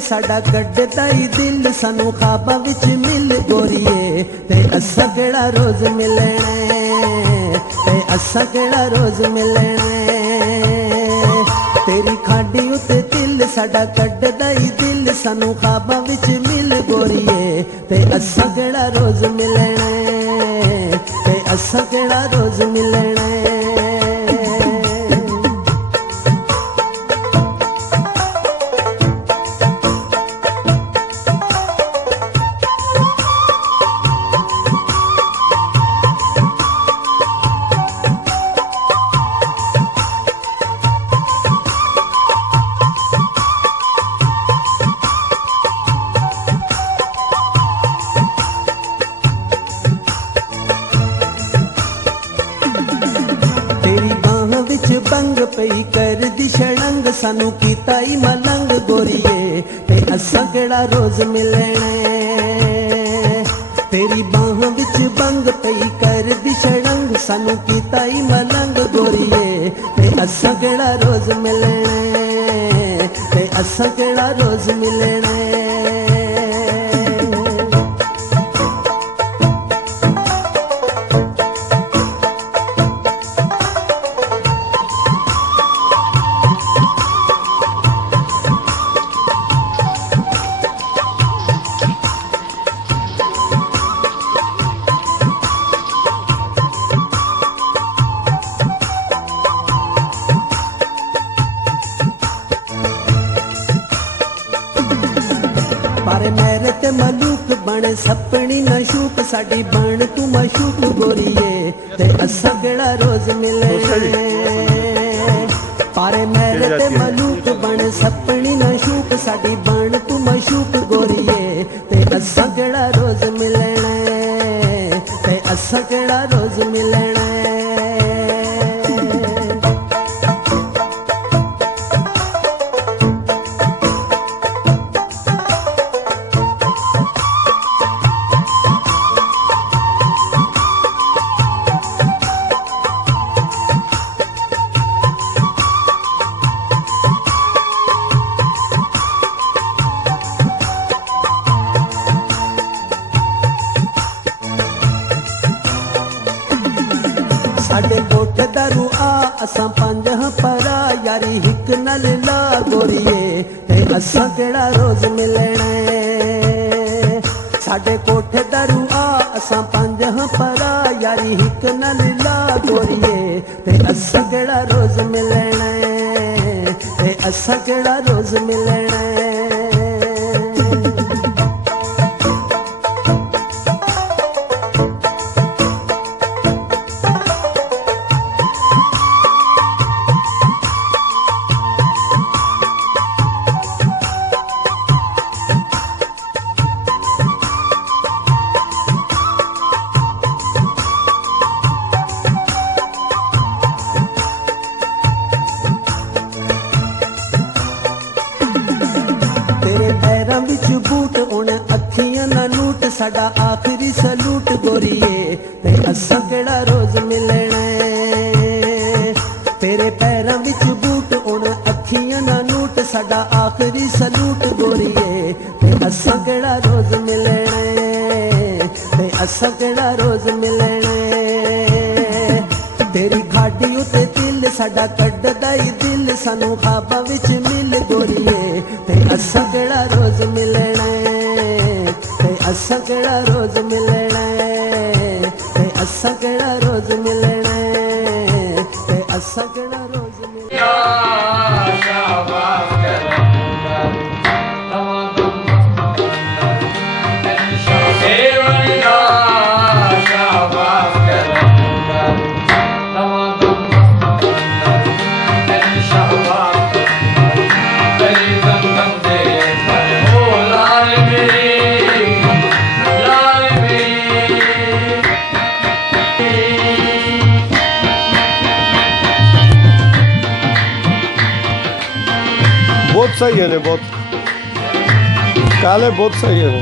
साडा कड्डदा ही दिल सानू ख्वाबां विच मिल गोरीए ते असां केड़ा रोज मिलना ते असां केड़ा रोज मिलना तेरी खाडी उत्ते दिल साडा कड्डदा ही दिल सानू ख्वाबां विच मिल गोरीए ते असां केड़ा रोज मिलना ते असां केड़ा रोज मिलना बंग पई कर दी शड़ंग सानू कीता ही मलंग गोरीए ते असां केड़ा रोज मिलना तेरी बाह विच बंग पई कर दी शड़ंग सानू कीता ही मलंग गोरीए ते असां केड़ा रोज मिलना ते असां केड़ा रोज मिलना पर मेरे ते मलूक बन सपनी नशूक साडी बन तू मशूक गोरीए ते असां केड़ा रोज मिलना पर मेरे ते मलूक बन सपनी नशूक साडी बन तू मशूक गोरीए ते असां केड़ा रोज मिलना ते असां केड़ा रोज मिलना साडे कोठे दारू आ असां पंज हां परा यारी हिक नाल ला गोरीए ते असां केड़ा रोज मिलना साडे कोठे दारू आ असां पंज हां परा यारी हिक नाल ला गोरीए ते असां केड़ा रोज मिलना ते असां केड़ा रोज मिलना बूट उन अखियां ना लूट साडा आखिरी सलूट गोरीए ते असां केड़ा रोज मिलना तेरे पैरां विच बूट उन अखियां ना लूट साडा आखिरी सलूट गोरीए ते असां केड़ा रोज मिलना ते असां केड़ा रोज मिलना तेरी खाडी उत्ते दिल साडा कड्डदा ही दिल सानू ख्वाबां विच मिल गोरीए ते असां केड़ा रोज मिलना ते असां केड़ा रोज मिलना ते असां केड़ा रोज मिलना ते असां केड़ा रोज मिलना बहुत सही है ने बहुत काले बहुत सही है वो